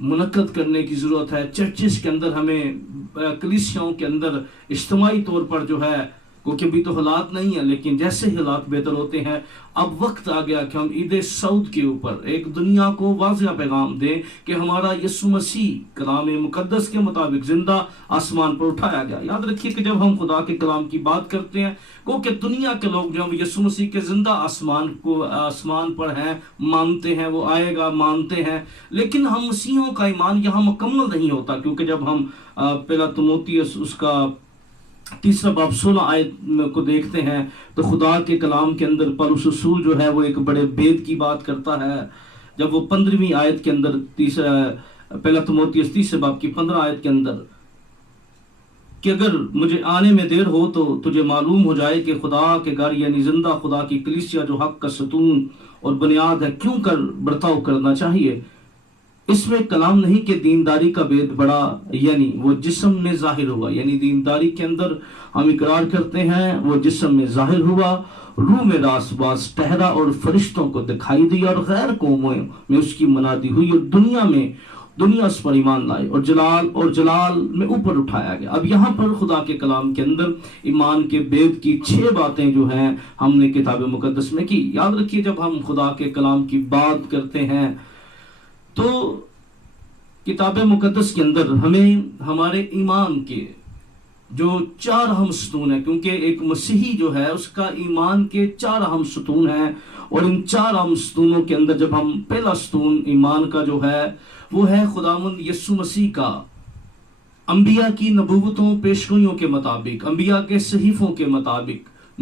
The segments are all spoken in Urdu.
منعقد کرنے کی ضرورت ہے. چرچز کے اندر ہمیں کلیسیاؤں کے اندر اجتماعی طور پر جو ہے، کیونکہ ابھی تو حالات نہیں ہیں، لیکن جیسے ہی حالات بہتر ہوتے ہیں اب وقت آ گیا کہ ہم عید سعود کے اوپر ایک دنیا کو واضح پیغام دیں کہ ہمارا یسوع مسیح کلام مقدس کے مطابق زندہ آسمان پر اٹھایا گیا. یاد رکھیے کہ جب ہم خدا کے کلام کی بات کرتے ہیں، کیونکہ دنیا کے لوگ جو یسوع مسیح کے زندہ آسمان پر ہیں مانتے ہیں، وہ آئے گا مانتے ہیں، لیکن ہم مسیحوں کا ایمان یہاں مکمل نہیں ہوتا. کیونکہ جب ہم پہلا تیموتھیوس اس کا 3 باب 16 آیت کو دیکھتے ہیں تو خدا کے کلام کے اندر پولس رسول جو ہے وہ ایک بڑے بید کی بات کرتا ہے. جب وہ 15ویں آیت کے اندر پہلا تیموتھیوس 3 باب کی 15 آیت کے اندر کہ اگر مجھے آنے میں دیر ہو تو تجھے معلوم ہو جائے کہ خدا کے گھر یعنی زندہ خدا کی کلیسیا جو حق کا ستون اور بنیاد ہے کیوں کر برتاؤ کرنا چاہیے. اس میں کلام نہیں کہ دینداری کا بید بڑا یعنی وہ جسم میں ظاہر ہوا، یعنی دینداری کے اندر ہم اقرار کرتے ہیں وہ جسم میں ظاہر ہوا، روح میں راست باز ٹھہرا اور فرشتوں کو دکھائی دی اور غیر قوموں میں اس کی منادی ہوئی اور دنیا اس پر ایمان لائے اور جلال میں اوپر اٹھایا گیا. اب یہاں پر خدا کے کلام کے اندر ایمان کے بید کی 6 باتیں جو ہیں ہم نے کتاب مقدس میں کی. یاد رکھیے جب ہم خدا کے کلام کی بات کرتے ہیں تو کتاب مقدس کے اندر ہمیں ہمارے ایمان کے جو 4 اہم ستون ہیں، کیونکہ ایک مسیحی جو ہے اس کا ایمان کے 4 اہم ستون ہیں، اور ان 4 اہم ستونوں کے اندر جب ہم پہلا ستون ایمان کا جو ہے وہ ہے خداوند یسوع مسیح کا انبیاء کی نبوتوں پیشگوئیوں کے مطابق، انبیاء کے صحیفوں کے مطابق،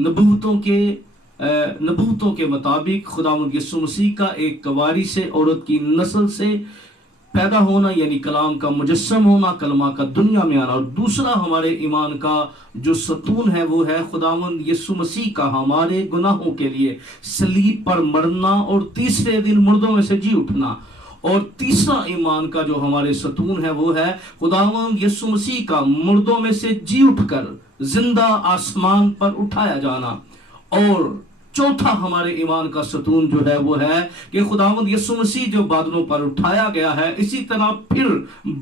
نبوتوں کے مطابق خداوند یسوع مسیح کا ایک کنواری سے عورت کی نسل سے پیدا ہونا یعنی کلام کا مجسم ہونا، کلمہ کا دنیا میں آنا. اور دوسرا ہمارے ایمان کا جو ستون ہے وہ ہے خداوند یسوع مسیح کا ہمارے گناہوں کے لیے صلیب پر مرنا اور تیسرے دن مردوں میں سے جی اٹھنا. اور تیسرا ایمان کا جو ہمارے ستون ہے وہ ہے خداوند یسوع مسیح کا مردوں میں سے جی اٹھ کر زندہ آسمان پر اٹھایا جانا. اور چوتھا ہمارے ایمان کا ستون جو ہے وہ ہے کہ خداوند یسوع مسیح جو بادلوں پر اٹھایا گیا ہے اسی طرح پھر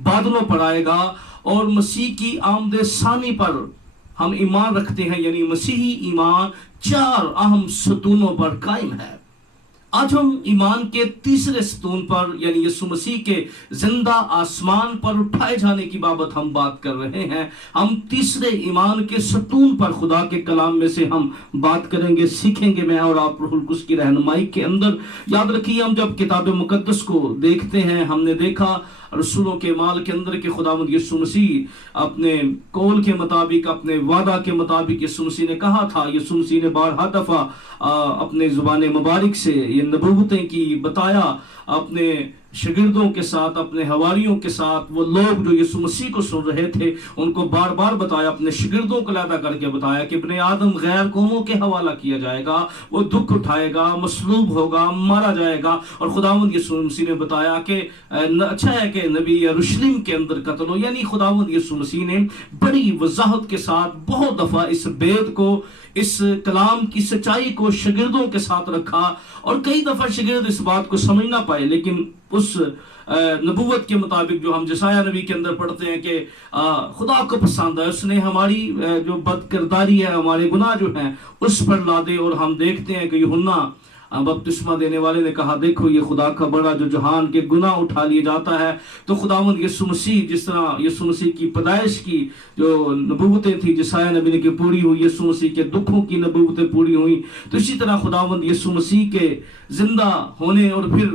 بادلوں پر آئے گا، اور مسیح کی آمد ثانی پر ہم ایمان رکھتے ہیں. یعنی مسیحی ایمان 4 اہم ستونوں پر قائم ہے. آج ہم ایمان کے تیسرے ستون پر یعنی یسوع مسیح کے زندہ آسمان پر اٹھائے جانے کی بابت ہم بات کر رہے ہیں. ہم تیسرے ایمان کے ستون پر خدا کے کلام میں سے ہم بات کریں گے، سیکھیں گے میں اور آپ روح القدس کی رہنمائی کے اندر. یاد رکھیے ہم جب کتاب مقدس کو دیکھتے ہیں ہم نے دیکھا رسولوں کے مال کے اندر کہ خداوند یسوع مسیح اپنے قول کے مطابق، اپنے وعدہ کے مطابق یسوع مسیح نے کہا تھا. یسوع مسیح نے بارہا دفعہ اپنے زبان مبارک سے یہ نبوتیں کی، بتایا اپنے شاگردوں کے ساتھ، اپنے حواریوں کے ساتھ. وہ لوگ جو یسوع مسیح کو سن رہے تھے ان کو بار بار بتایا، اپنے شاگردوں کو علیحدہ کر کے بتایا کہ ابن آدم غیر قوموں کے حوالہ کیا جائے گا، وہ دکھ اٹھائے گا، مصلوب ہوگا، مارا جائے گا. اور خداوند یسوع مسیح نے بتایا کہ اچھا ہے کہ نبی یروشلم کے اندر قتل ہو. یعنی خداوند یسوع مسیح نے بڑی وضاحت کے ساتھ بہت دفعہ اس بید کو، اس کلام کی سچائی کو شاگردوں کے ساتھ رکھا. اور کئی دفعہ شاگرد اس بات کو سمجھ نہ پائے، لیکن اس نبوت کے مطابق جو ہم جسایہ نبی کے اندر پڑھتے ہیں کہ خدا کو پسند ہے، اس نے ہماری جو بد کرداری ہے، ہمارے گناہ جو ہیں اس پر لا دے. اور ہم دیکھتے ہیں کہ یوحنا بپتسمہ دینے والے نے کہا دیکھو یہ خدا کا بڑا جو جہان کے گناہ اٹھا لیے جاتا ہے. تو خداوند یسوع مسیح جس طرح یسوع مسیح کی پیدائش کی جو نبوتیں تھی جسایہ نبی نے کہ پوری ہوئی، یسوع مسیح کے دکھوں کی نبوتیں پوری ہوئی، تو اسی طرح خداوند یسوع مسیح کے زندہ ہونے اور پھر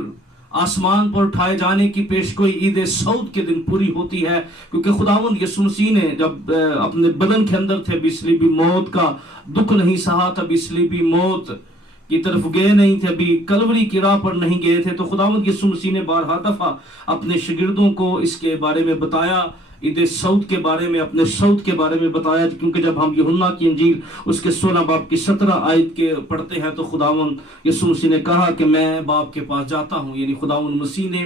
آسمان پر اٹھائے جانے کی پیشگوئی عید سعود کے دن پوری ہوتی ہے. کیونکہ خداوند یسوع مسیح نے جب اپنے بدن کے اندر تھے ابھی صلیبی موت کا دکھ نہیں سہا تھا، ابھی صلیبی موت کی طرف گئے نہیں تھے، ابھی کلوری کی راہ پر نہیں گئے تھے. تو خداوند یسوع مسیح نے بارہا دفعہ اپنے شاگردوں کو اس کے بارے میں بتایا، عید سعود کے بارے میں، اپنے سعود کے بارے میں بتایا. کیونکہ جب ہم یوحنا کی انجیل اس کے 16 باب کی 17 آیت کے پڑھتے ہیں تو خداوند یسوع مسیح نے کہا کہ میں باپ کے پاس جاتا ہوں. یعنی خداوند مسیح نے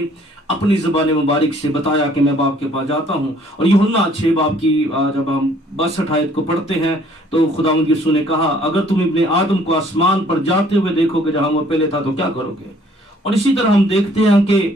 اپنی زبان مبارک سے بتایا کہ میں باپ کے پاس جاتا ہوں. اور یوحنا 6 باب کی جب ہم 62 آیت کو پڑھتے ہیں تو خداوند یسوع نے کہا اگر تم ابن آدم کو آسمان پر جاتے ہوئے دیکھو گے جہاں وہ پہلے تھا تو کیا کرو گے. اور اسی طرح ہم دیکھتے ہیں کہ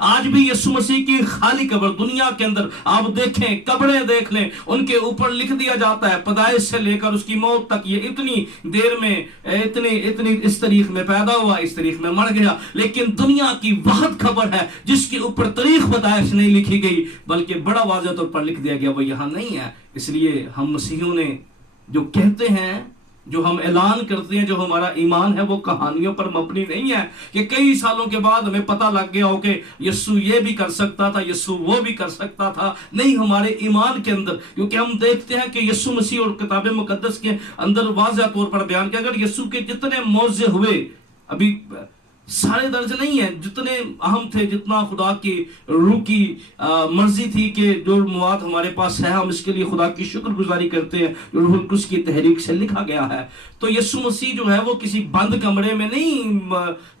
آج بھی یسوع مسیح کی خالی قبر دنیا کے اندر آپ دیکھیں, قبریں دیکھ لیں, ان کے اوپر لکھ دیا جاتا ہے پیدائش سے لے کر اس کی موت تک, یہ اتنی دیر میں اتنی اس تاریخ میں پیدا ہوا, اس تاریخ میں مر گیا. لیکن دنیا کی واحد خبر ہے جس کے اوپر تاریخ پیدائش نہیں لکھی گئی بلکہ بڑا واضح طور پر لکھ دیا گیا, وہ یہاں نہیں ہے. اس لیے ہم مسیحیوں نے جو کہتے ہیں, جو ہم اعلان کرتے ہیں, جو ہمارا ایمان ہے, وہ کہانیوں پر مبنی نہیں ہے کہ کئی سالوں کے بعد ہمیں پتہ لگ گیا ہو کہ یسوع یہ بھی کر سکتا تھا, یسوع وہ بھی کر سکتا تھا. نہیں, ہمارے ایمان کے اندر, کیونکہ ہم دیکھتے ہیں کہ یسوع مسیح اور کتاب مقدس کے اندر واضح طور پر بیان کیا, اگر یسوع کے جتنے معجزے ہوئے, ابھی سارے درج نہیں ہیں, جتنے اہم تھے, جتنا خدا کی روح کی مرضی تھی کہ جو مواد ہمارے پاس ہے ہم اس کے لیے خدا کی شکر گزاری کرتے ہیں جو روح القدس کی تحریک سے لکھا گیا ہے. تو یسوع مسیح جو ہے وہ کسی بند کمرے میں نہیں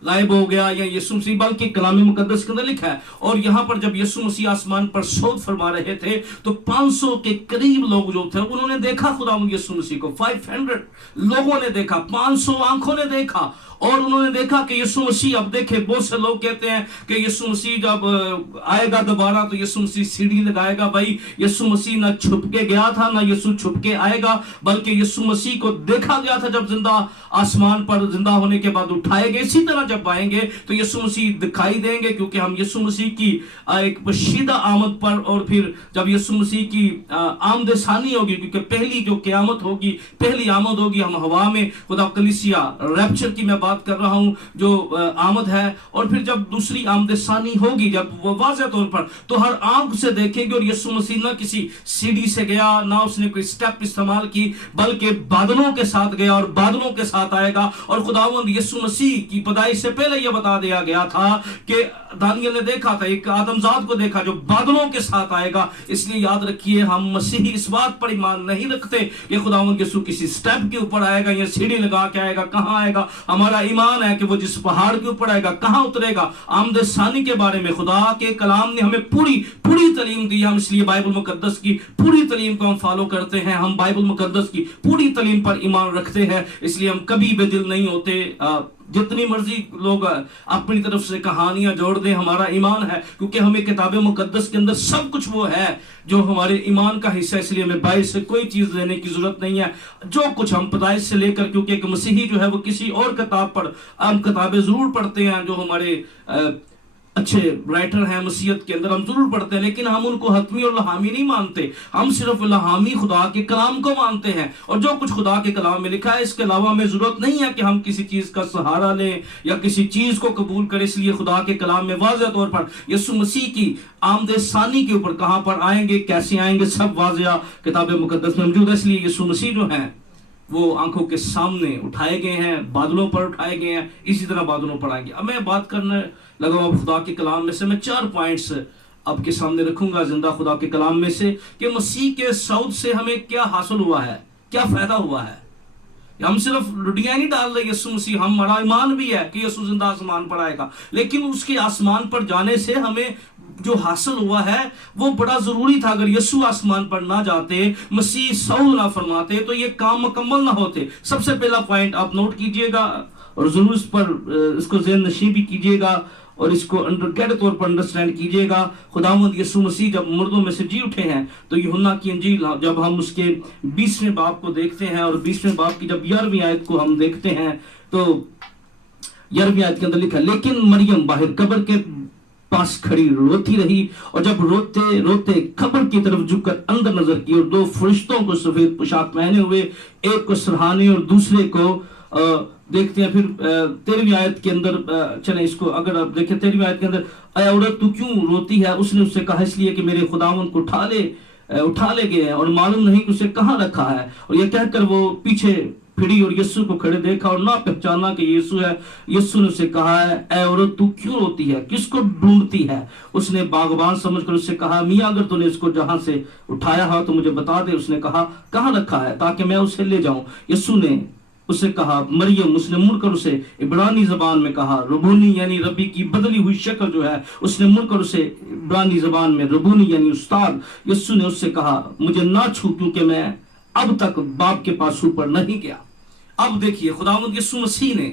غائب ہو گیا یا یسوع مسیح, بلکہ کلام مقدس کے اندر لکھا ہے. اور یہاں پر جب یسوع مسیح آسمان پر صعود فرما رہے تھے تو 500 کے قریب لوگ جو تھے انہوں نے دیکھا خدا یسوع مسیح کو. 500 لوگوں نے دیکھا, 500 آنکھوں نے دیکھا, اور انہوں نے دیکھا کہ یسوع مسیح, اب دیکھیں بہت سے لوگ کہتے ہیں کہ یسوع مسیح جب آئے گا دوبارہ تو یسوع مسیح سیڑھی لگائے گا. بھائی, یسوع مسیح نہ چھپ کے گیا تھا نہ یسوع چھپ کے آئے گا, بلکہ یسوع مسیح کو دیکھا گیا تھا جب زندہ آسمان پر زندہ ہونے کے بعد اٹھائے گئے. اسی طرح جب آئیں گے تو یسوع مسیح دکھائی دیں گے, کیونکہ ہم یسوع مسیح کی ایک پوشیدہ آمد پر, اور پھر جب یسوع مسیح کی آمد ثانی ہوگی, کیونکہ پہلی جو قیامت ہوگی, پہلی آمد ہوگی, ہم ہوا میں خدا کلیسیا ریپچر کی میں بات کر رہا ہوں جو آمد ہے, اور پھر جب دوسری آمد ثانی ہوگی جب وہ واضح طور پر, تو ہر آنکھ سے دیکھیں گے. اور یسوع مسیح نہ کسی سیڑھی سے گیا, نہ اس نے کوئی سٹیپ استعمال کی, بلکہ بادلوں کے ساتھ گیا اور بادلوں کے ساتھ آئے گا. اور خداوند یسوع مسیح کی پیدائش سے پہلے یہ بتا دیا گیا تھا کہ دانیل نے دیکھا تھا, ایک آدمزاد کو دیکھا جو بادلوں کے ساتھ آئے گا. اس لیے یاد رکھیے, ہم مسیحی اس بات پر ایمان نہیں رکھتے کہ خداوند یسوع کسی سٹیپ کے اوپر آئے گا یا سیڑھی لگا کے آئے گا. کہاں آئے گا؟ ہمارا ایمان ہے کہ وہ جس پہاڑ کے اوپر آئے گا, کہاں اترے گا. آمد ثانی کے بارے میں خدا کے کلام نے ہمیں پوری تعلیم دی. ہم اس لیے بائبل مقدس کی پوری تعلیم کو ہم فالو کرتے ہیں, ہم بائبل مقدس کی پوری تعلیم پر ایمان رکھتے ہیں. اس لیے ہم کبھی بے دل نہیں ہوتے. جتنی مرضی لوگ اپنی طرف سے کہانیاں جوڑ دیں, ہمارا ایمان ہے کیونکہ ہمیں کتاب مقدس کے اندر سب کچھ وہ ہے جو ہمارے ایمان کا حصہ ہے. اس لیے ہمیں باعث سے کوئی چیز لینے کی ضرورت نہیں ہے. جو کچھ ہم پیدائش سے لے کر, کیونکہ ایک مسیحی جو ہے وہ کسی اور کتاب پر, ہم کتابیں ضرور پڑھتے ہیں جو ہمارے اچھے رائٹر ہیں مسیحیت کے اندر, ہم ضرور پڑھتے ہیں, لیکن ہم ان کو حتمی اور الہامی نہیں مانتے. ہم صرف الہامی خدا کے کلام کو مانتے ہیں, اور جو کچھ خدا کے کلام میں لکھا ہے اس کے علاوہ ہمیں ضرورت نہیں ہے کہ ہم کسی چیز کا سہارا لیں یا کسی چیز کو قبول کریں. اس لیے خدا کے کلام میں واضح طور پر یسوع مسیح کی آمد ثانی کے اوپر, کہاں پر آئیں گے, کیسے آئیں گے, سب واضح کتاب مقدس میں موجود ہے. اس لیے یسوع مسیح جو ہیں وہ آنکھوں کے سامنے اٹھائے گئے ہیں, بادلوں پر اٹھائے گئے ہیں, اسی طرح بادلوں پر آئیں گے. اب میں بات کرنے لگا ہوں اب خدا کے کلام میں سے, میں 4 پوائنٹس آپ کے سامنے رکھوں گا زندہ خدا کے کلام میں سے, کہ مسیح کے صعود سے ہمیں کیا حاصل ہوا ہے, کیا فائدہ ہوا ہے. ہم صرف لڈیاں نہیں ڈال رہے یسوع مسیح, ہمارا ایمان بھی ہے کہ یسوع زندہ آسمان پر آئے گا, لیکن اس کے آسمان پر جانے سے ہمیں جو حاصل ہوا ہے وہ بڑا ضروری تھا. اگر یسوع آسمان پر نہ جاتے, مسیح صعود نہ فرماتے, تو یہ کام مکمل نہ ہوتے. سب سے پہلا پوائنٹ آپ نوٹ کیجئے گا اور ضرور اس کو ذہن نشین بھی کیجئے گا اور اس کو گہرے طور پر انڈرسٹینڈ کیجئے گا. خداوند یسوع مسیح جب مردوں میں سے جی اٹھے ہیں, تو یوحنا کی انجیل جب ہم اس کے 20ویں باب کو دیکھتے ہیں اور 20ویں باب کی جب 11ویں آیت کو ہم دیکھتے ہیں, تو 11ویں آیت کے اندر لکھا, لیکن مریم باہر قبر کے پاس کھڑی روتی رہی, اور جب روتے روتے قبر کی طرف جھک کر اندر نظر کی, اور 2 فرشتوں کو سفید پوشاک پہنے ہوئے, ایک کو سرہانے اور دوسرے کو دیکھتے ہیں. پھر 13ویں آیت کے اندر چلیں اس کو اگر آپ دیکھیں, 13ویں آیت کے اندر, اے عورت تو کیوں روتی ہے؟ اس نے اس سے کہا, اس لیے کہ میرے خداوند کو اٹھا لے گئے ہیں اور معلوم نہیں کہ اسے کہاں رکھا ہے. اور یہ کہہ کر وہ پیچھے پھری اور یسوع کو کھڑے دیکھا اور نہ پہچانا کہ یسوع ہے. یسوع نے اسے کہا ہے, اے عورت تو کیوں روتی ہے, کس کو ڈھونڈتی ہے؟ اس نے باغبان سمجھ کر اس سے کہا, میاں اگر تو نے اس کو جہاں سے اٹھایا ہو تو مجھے بتا دے. اس نے کہا, کہاں رکھا ہے تاکہ میں اسے لے جاؤں. یسوع نے اسے کہا, مریم. اس نے مڑ کر اسے عبرانی زبان میں کہا, ربونی, یعنی ربی کی بدلی ہوئی شکل جو ہے, اس نے مڑ کر اسے عبرانی زبان میں ربونی یعنی استاد. یسوع نے اس سے کہا, مجھے نہ چھو, کیونکہ میں اب تک باپ کے پاس اوپر نہیں گیا. اب دیکھیے خداوند یسوع مسیح نے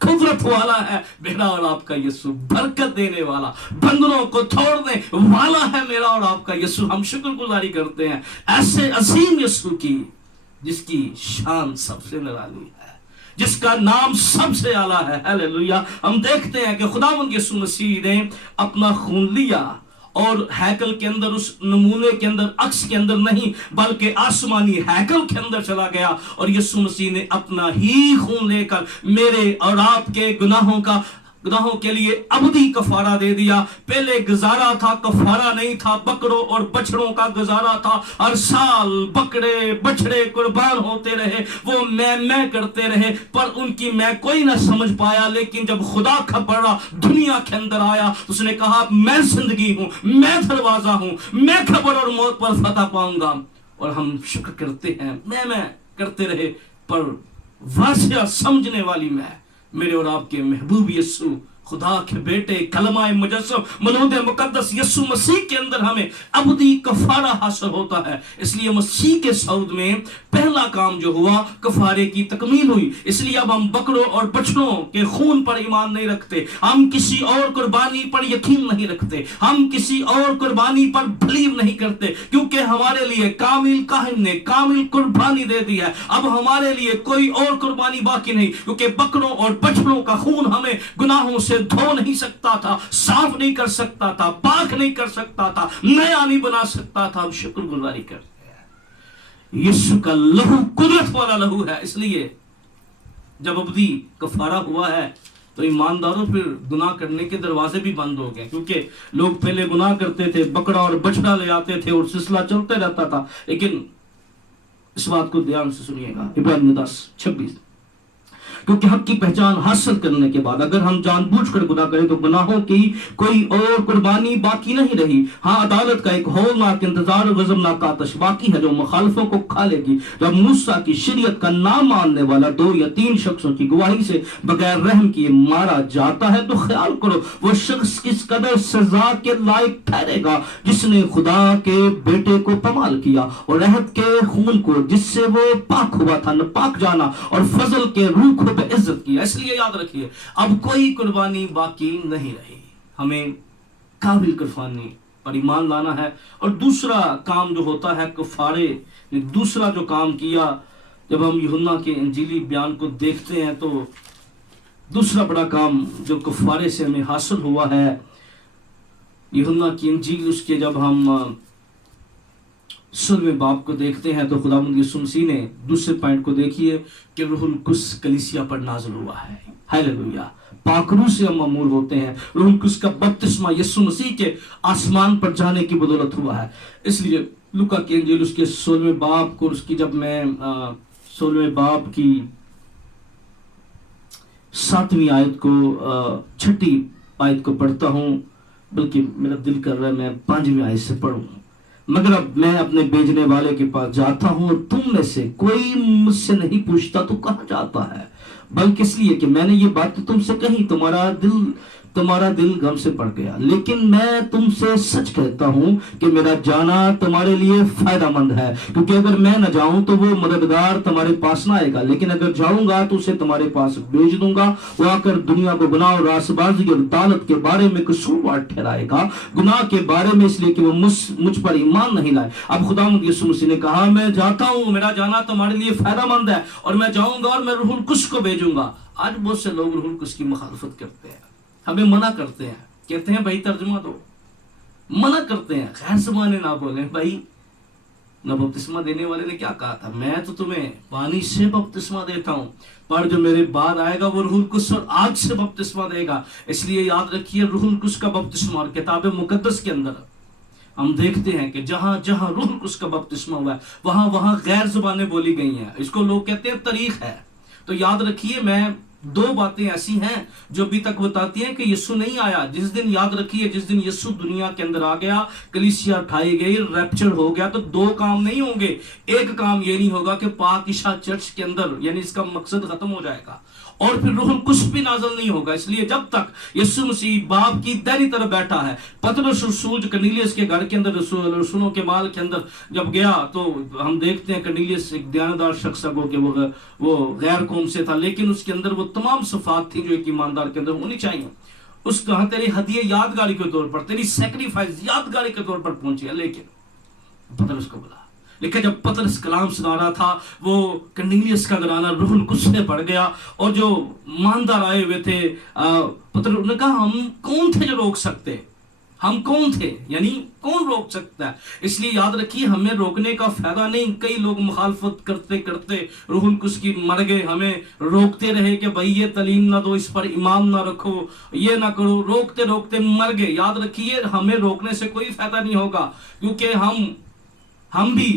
قدرت والا ہے میرا اور آپ کا یسوع، برکت دینے والا، بندنوں کو توڑنے والا ہے میرا اور آپ کا یسوع۔ ہم شکر گزاری کرتے ہیں ایسے عظیم یسوع کی، جس کی شان سب سے نرالی ہے، جس کا نام سب سے اعلیٰ ہے۔ ہیلیلویا۔ ہم دیکھتے ہیں کہ خداوند یسوع مسیح نے اپنا خون لیا اور ہیکل کے اندر، اس نمونے کے اندر، عکس کے اندر نہیں بلکہ آسمانی ہیکل کے اندر چلا گیا، اور یسوع مسیح نے اپنا ہی خون لے کر میرے اور آپ کے گناہوں کے لیے ابدی کفارہ دے دیا۔ پہلے گزارا تھا، کفارہ نہیں تھا، بکروں اور بچڑوں کا گزارا تھا۔ ہر سال بکرے بچڑے قربان ہوتے رہے، وہ میں کرتے رہے، پر ان کی میں کوئی نہ سمجھ پایا۔ لیکن جب خدا کا بڑا دنیا کے اندر آیا، اس نے کہا میں زندگی ہوں، میں دروازہ ہوں، میں قبر اور موت پر فتح پاؤں گا۔ اور ہم شکر کرتے ہیں، میں کرتے رہے، پر واضح سمجھنے والی میں، میرے اور آپ کے محبوب یسوع، خدا کے بیٹے، کلمہ مجسم، مولود مقدس یسوع مسیح کے اندر ہمیں ابدی کفارہ حاصل ہوتا ہے۔ اس لیے مسیح کے صعود میں پہلا کام جو ہوا، کفارے کی تکمیل ہوئی۔ اس لیے اب ہم بکروں اور بچڑوں کے خون پر ایمان نہیں رکھتے، ہم کسی اور قربانی پر یقین نہیں رکھتے، ہم کسی اور قربانی پر بلیو نہیں کرتے، کیونکہ ہمارے لیے کامل کاہن نے کامل قربانی دے دی ہے۔ اب ہمارے لیے کوئی اور قربانی باقی نہیں، کیونکہ بکروں اور بچڑوں کا خون ہمیں گناہوں سے دھو نہیں سکتا تھا، صاف نہیں کر سکتا تھا، پاک نہیں کر سکتا تھا، نیا نہیں بنا سکتا تھا۔ اب شکر گزاری کرتے ہیں، یسوع کا لہو قدرت والا لہو ہے۔ اس لیے جب ابدی کفارہ ہوا ہے تو ایمانداروں پھر گناہ کرنے کے دروازے بھی بند ہو گئے، کیونکہ لوگ پہلے گناہ کرتے تھے، بکرا اور بچڑا لے آتے تھے اور سلسلہ چلتے رہتا تھا۔ لیکن اس بات کو دھیان سے سنیے گا، عبرانیوں 10:26، کیونکہ حق کی پہچان حاصل کرنے کے بعد اگر ہم جان بوجھ کر گناہ کریں تو گناہوں کی کوئی اور قربانی باقی نہیں رہی، ہاں عدالت کا ایک ہولناک انتظار، غضبناک آتش باقی ہے جو مخالفوں کو کھا لے گی۔ جب موسیٰ کی شریعت کا نام ماننے والا 2 یا 3 شخصوں کی گواہی سے بغیر رحم کیے مارا جاتا ہے تو خیال کرو وہ شخص کس قدر سزا کے لائق ٹھہرے گا، جس نے خدا کے بیٹے کو پامال کیا اور عہد کے خون کو جس سے وہ پاک ہوا تھا ناپاک جانا اور فضل کے روح کو بے عزت کیا۔ اس لیے یاد رکھیے اب کوئی قربانی باقی نہیں رہی، ہمیں قابل قربانی پر ایمان لانا ہے۔ اور دوسرا کام جو ہوتا ہے کفارے، دوسرا جو کام کیا، جب ہم یوحنا کے انجیلی بیان کو دیکھتے ہیں تو دوسرا بڑا کام جو کفارے سے ہمیں حاصل ہوا ہے، یوحنا کی انجیل، اس کے جب ہم 16ویں باب کو دیکھتے ہیں تو خداوند یسوع مسیح نے دوسرے پوائنٹ کو دیکھیے کہ روح القدس کلیسیا پر نازل ہوا ہے۔ ہیلیلویا۔ پاک روح سے ہم معمور ہوتے ہیں، روح القدس کا بپتسمہ یسوع مسیح کے آسمان پر جانے کی بدولت ہوا ہے۔ اس لیے لوکا کی انجیل اس کے 16ویں باب کو، اس کی جب میں 16ویں باب کی 7ویں آیت کو 6ٹھی آیت کو پڑھتا ہوں، بلکہ میرا دل کر رہا ہے میں 5ویں آیت سے پڑھوں، مگر اب میں اپنے بھیجنے والے کے پاس جاتا ہوں اور تم میں سے کوئی مجھ سے نہیں پوچھتا تو کہاں جاتا ہے، بلکہ اس لیے کہ میں نے یہ بات تم سے کہی تمہارا دل غم سے پڑ گیا۔ لیکن میں تم سے سچ کہتا ہوں کہ میرا جانا تمہارے لیے فائدہ مند ہے، کیونکہ اگر میں نہ جاؤں تو وہ مددگار تمہارے پاس نہ آئے گا، لیکن اگر جاؤں گا تو اسے تمہارے پاس بھیج دوں گا۔ وہ آ کر دنیا کو گناہ اور راست بازی اور عدالت کے بارے میں قصوروار ٹھہرائے گا، گناہ کے بارے میں اس لیے کہ وہ مجھ پر ایمان نہیں لائے۔ اب خداوند یسوع مسیح نے کہا میں جاتا ہوں، میرا جانا تمہارے لیے فائدہ مند ہے، اور میں جاؤں گا اور میں روح القدس کو بھیجوں گا۔ آج بہت سے لوگ روح القدس کی مخالفت کرتے ہیں، ہمیں منع کرتے ہیں، کہتے ہیں بھائی ترجمہ دو، منع کرتے ہیں غیر زبانیں نہ بولیں۔ بھائی نہ بپتسمہ دینے والے نے کیا کہا تھا، میں تو تمہیں پانی سے بپتسمہ دیتا ہوں، پر جو میرے بعد آئے گا وہ روح القدس اور آگ سے بپتسمہ دے گا۔ اس لیے یاد رکھیے روح القدس کا بپتسمہ، اور کتاب مقدس کے اندر ہم دیکھتے ہیں کہ جہاں جہاں روح القدس کا بپتسمہ ہوا ہے وہاں وہاں غیر زبانیں بولی گئی ہیں۔ اس کو لوگ کہتے ہیں تاریخ ہے۔ تو یاد رکھیے میں 2 باتیں ایسی ہیں جو ابھی تک بتاتی ہیں کہ یسوع نہیں آیا۔ جس دن یاد رکھیے جس دن یسوع دنیا کے اندر آ گیا، کلیسیا اٹھائی گئی، ریپچر ہو گیا، تو 2 کام نہیں ہوں گے۔ ایک کام یہ نہیں ہوگا کہ پاک عیسیٰ چرچ کے اندر، یعنی اس کا مقصد ختم ہو جائے گا، اور پھر روح القدس بھی نازل نہیں ہوگا. اس لیے جب تک یسوع مسیح باپ کی دائنی طرف بیٹھا ہے. پطرس رسول جو کرنیلیس کے گھر کے اندر رسولوں کے مال کے اندر جب گیا تو ہم دیکھتے ہیں کرنیلیس ایک دیانتدار شخص ہے کہ وہ غیر قوم سے تھا، لیکن اس کے اندر وہ تمام صفات تھی جو ایک ایماندار کے اندر ہونی چاہیے. اس کا تیری ہدیہ یادگاری کے طور پر، تیری سیکریفائس یادگاری کے طور پر پہنچی ہے. لیکن پطرس کو بلا، لیکن جب پطرس کلام سنا رہا تھا وہ کرنیلیس کا گھرانہ روح القدس میں پڑ گیا. اور جو ماندار آئے ہوئے تھے پطرس نے کہا ہم کون تھے جو روک سکتے؟ ہم کون تھے؟ یعنی کون روک سکتا ہے؟ اس لیے یاد رکھیے ہمیں روکنے کا فائدہ نہیں. کئی لوگ مخالفت کرتے کرتے روح القدس کی مر گئے، ہمیں روکتے رہے کہ بھائی یہ تعلیم نہ دو، اس پر ایمان نہ رکھو، یہ نہ کرو، روکتے روکتے مر گئے. یاد رکھیے ہمیں روکنے سے کوئی فائدہ نہیں ہوگا، کیونکہ ہم بھی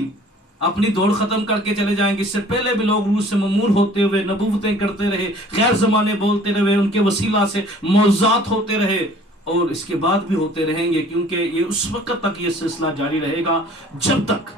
اپنی دوڑ ختم کر کے چلے جائیں گے. اس سے پہلے بھی لوگ روح سے ممور ہوتے ہوئے نبوتیں کرتے رہے، خیر زمانے بولتے رہے، ان کے وسیلہ سے معجزات ہوتے رہے، اور اس کے بعد بھی ہوتے رہیں گے، کیونکہ یہ اس وقت تک یہ سلسلہ جاری رہے گا جب تک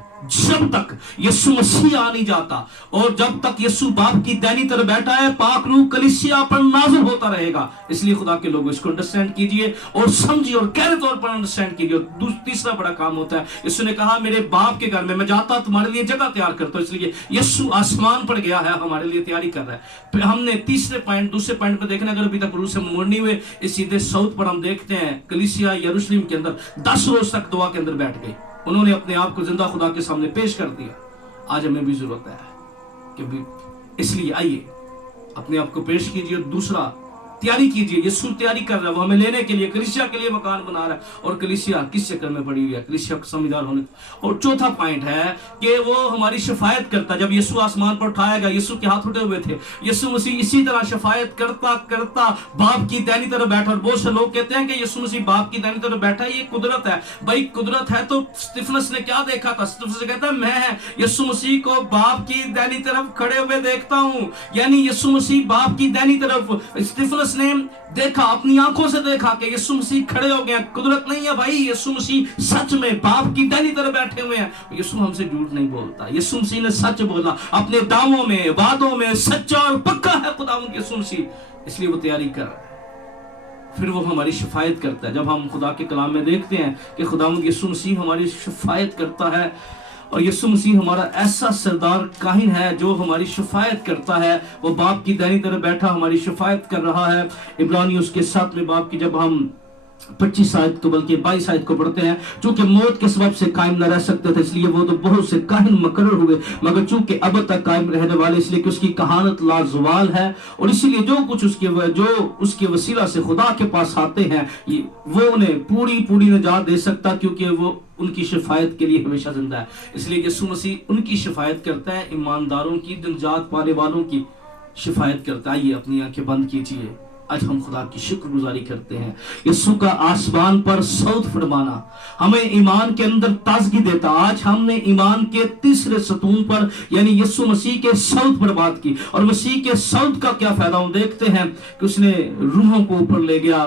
یسوع مسیح آ نہیں جاتا. اور جب تک یسوع باپ کی دائنی طرف بیٹھا ہے پاک روح کلیسیا پر نازل ہوتا رہے گا. اس لیے خدا کے لوگ اس کو انڈرسٹینڈ کیجئے اور سمجھیے اور گہرے طور پر انڈرسٹینڈ کیجئے. اور تیسرا بڑا کام ہوتا ہے، یسوع نے کہا میرے باپ کے گھر میں جاتا تمہارے لیے جگہ تیار کرتا ہوں. اس لیے یسوع آسمان پر گیا ہے، ہمارے لیے تیاری کر رہا ہے. پھر ہم نے دوسرے پوائنٹ پہ دیکھنا، اگر ابھی تک روح سے ممور نہیں ہوئے، اس سیدھے ساؤتھ پر ہم دیکھتے ہیں کلیسیا یروشلم کے اندر 10 روز تک دعا کے اندر بیٹھ گئی. انہوں نے اپنے آپ کو زندہ خدا کے سامنے پیش کر دیا. آج ہمیں بھی ضرورت ہے کہ اس لیے آئیے اپنے آپ کو پیش کیجئے. دوسرا تیاری کیجئے، یسوع تیاری کر رہا ہے، وہ ہمیں لینے کے لیے کلیسیا کے لیے مکان بنا رہا ہے. اور کلیسیا کس چکر میں پڑی ہوئی ہے؟ کلیسیا کو سمجھدار ہونے. اور چوتھا پوائنٹ ہے کہ وہ ہماری شفاعت کرتا ہے. جب یسوع آسمان پر اٹھایا گیا، یسوع کے ہاتھ اٹھے ہوئے تھے، یسوع مسیح اسی طرح شفاعت کرتا کرتا باپ کی دائنی طرف بیٹھا. اور بہت سے لوگ کہتے ہیں کہ یسوع مسیح باپ کی دائنی طرف بیٹھا ہے، یہ قدرت ہے. بھائی قدرت ہے تو اسطفنس نے کیا دیکھا تھا؟ اسطفنس کہتا ہے میں یسوع مسیح کو باپ کی دائنی طرف کھڑے ہوئے دیکھتا ہوں. یعنی یسوع مسیح باپ کی دائنی طرف، اسطفنس نے دیکھا، اپنی آنکھوں سے دیکھا کہ یسوع مسیح کھڑے ہو گئے. قدرت نہیں ہے بھائی، یسوع مسیح سچ میں باپ کی دائنی طرف بیٹھے ہوئے ہیں. یسوع ہم سے جھوٹ نہیں بولتا، یسوع مسیح نے سچ بولا، اپنے دعووں میں وعدوں میں سچا اور پکا ہے خداوند یسوع مسیح. اس لیے وہ تیاری کر رہا ہے، پھر وہ ہماری شفاعت کرتا ہے. جب ہم خدا کے کلام میں دیکھتے ہیں کہ خداوند یسوع مسیح ہماری شفاعت کرتا ہے، اور یسوع مسیح ہمارا ایسا سردار کاہن ہے جو ہماری شفاعت کرتا ہے. وہ باپ کی دائنی طرف بیٹھا ہماری شفاعت کر رہا ہے. عبرانی اس کے 7ویں باب کی جب ہم 25 آیت کو بلکہ 22 آیت کو پڑھتے ہیں، چونکہ موت کے سبب سے قائم نہ رہ سکتے تھے، اس لیے وہ تو بہت سے کاہن مقرر ہوئے، مگر چونکہ اب تک قائم رہنے والے، اس لیے کہ اس کی کہانت لازوال ہے. اور اسی لیے جو کچھ اس کے وسیلہ سے خدا کے پاس آتے ہیں وہ انہیں پوری نجات دے سکتا، کیونکہ وہ ان کی شفاعت کے لیے ہمیشہ زندہ ہے. اس لیے یسوع مسیح ان کی شفاعت کرتا ہے، ایمانداروں کی، نجات پانے والوں کی شفاعت کرتا ہے. آئیے اپنی آنکھیں بند کیجیے، آج ہم خدا کی شکر گزاری کرتے ہیں. یسوع کا آسمان پر صعود فرمانا ہمیں ایمان کے اندر تازگی دیتا. آج ہم نے ایمان کے تیسرے ستون پر یعنی یسوع مسیح کے صعود پر بات کی. اور مسیح کے صعود کا کیا فائدہ ہم دیکھتے ہیں کہ اس نے روحوں کو اوپر لے گیا.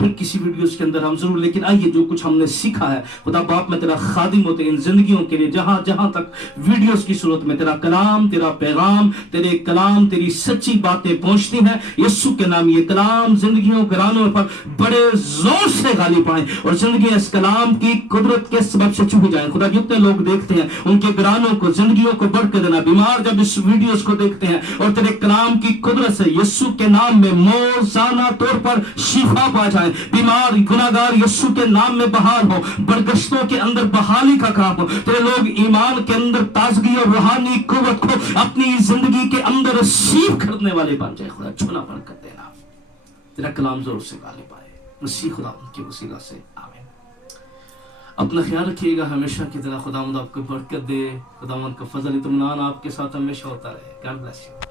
پھر کسی ویڈیوز کے اندر ہم ضرور، لیکن آئیے جو کچھ ہم نے سیکھا ہے، خدا باپ میں تیرا خادم ہوتے ان زندگیوں کے لیے، جہاں جہاں تک ویڈیوز کی صورت میں تیرا کلام، تیرا پیغام، تیرے کلام، تیری سچی باتیں پہنچتی ہیں. یسوع کے نام یہ کلام زندگیوں گرانوں پر بڑے زور سے غالب آئیں اور زندگی اس کلام کی قدرت کے سبب سے چھو جائیں. خدا جتنے لوگ دیکھتے ہیں ان کے گرانوں کو، زندگیوں کو بڑھ کے دینا. بیمار جب اس ویڈیوز کو دیکھتے ہیں اور تیرے کلام کی قدرت سے یسوع کے نام میں موزانہ طور پر شفا پا جائیں. بیمار گناہگار یسوع کے نام میں بحال ہو. برگشتوں کے اندر بحالی کا کام ہو. تیرے لوگ ایمان کے اندر تازگی اور روحانی قوت کو اپنی زندگی کے اندر رسیو کرنے والے بن جائے. خدا چھونا برکت دینا، تیرا کلام زور سے غالب آئے مسیح خدا ان کے وسیلہ سے، آمین. اپنا خیال رکھیے گا ہمیشہ کی طرح. خداوند آپ کو برکت دے. خداوند کا فضل اطمینان آپ کے ساتھ ہمیشہ ہوتا رہے. God bless you.